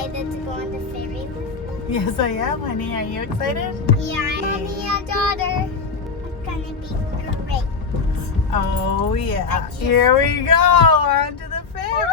excited to go on the ferry with me? Yes, I am, honey. Are you excited? Yeah, honey, your daughter. It's gonna be great. Oh, yeah. Here we go. On to the ferry.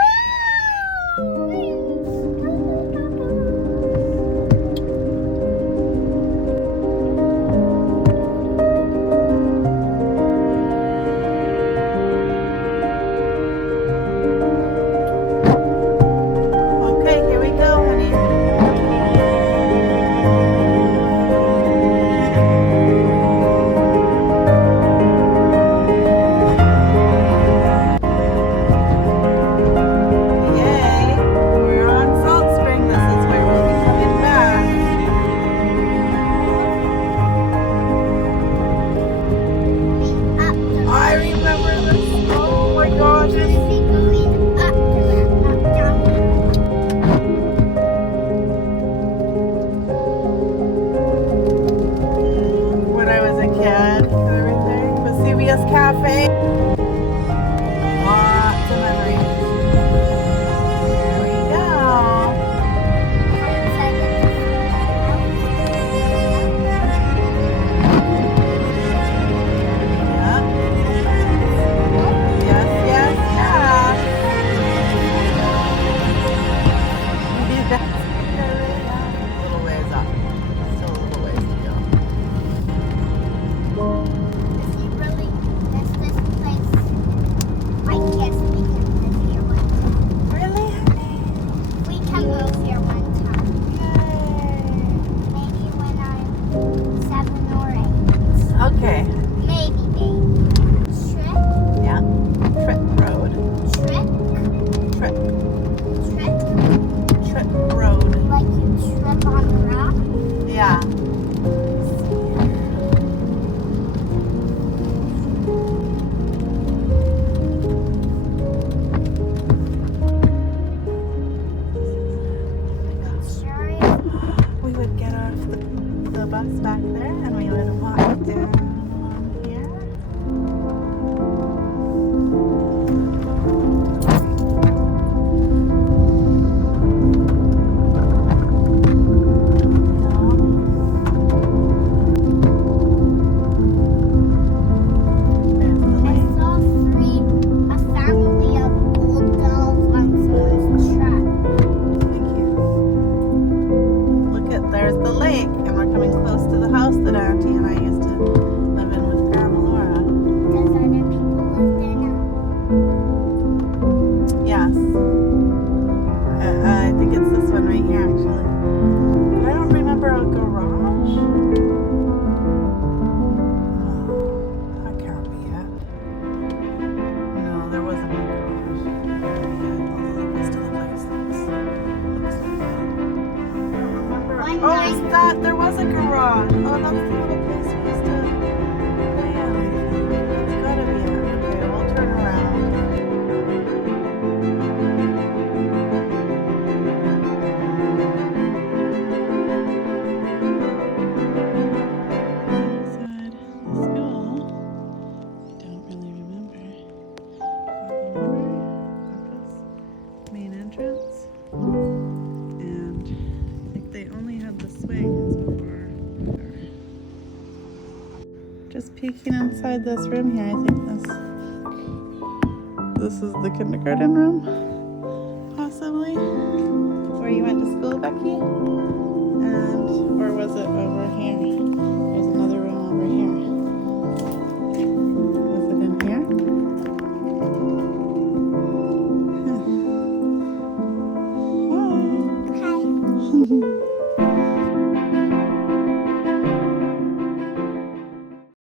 Vesuvius Cafe. Lots of memories. Here we go. Yeah. Yes, yes, yeah. That's a little ways up. Still a little ways to go. Okay. Maybe, babe. Trip? Yeah. Trip road. Trip? Trip. Trip? Trip road. Like you trip on the rock? Yeah. We would get off the bus back there and we would walk down here. There's the lake, and we're coming close to the house that Auntie and I used to live in with Grandma Laura. Does other people live there now? Yes. I think it's this one right here, actually. But I don't remember a garage. No, that can't be it. No, there wasn't a garage. Although the rest of the place looks like it. I don't remember. Oh, is that? There was a garage. Oh, that's the other place we used to play at, I think. That's gotta be it. Okay, we'll turn around. Inside the school. I don't really remember. Office, main entrance. And I think they only had the swings before. Just peeking inside this room here, I think this is the kindergarten room, possibly, where you went to school, Becky. And or was it over here? There's another room over here. Was it in here? Hi. Hi.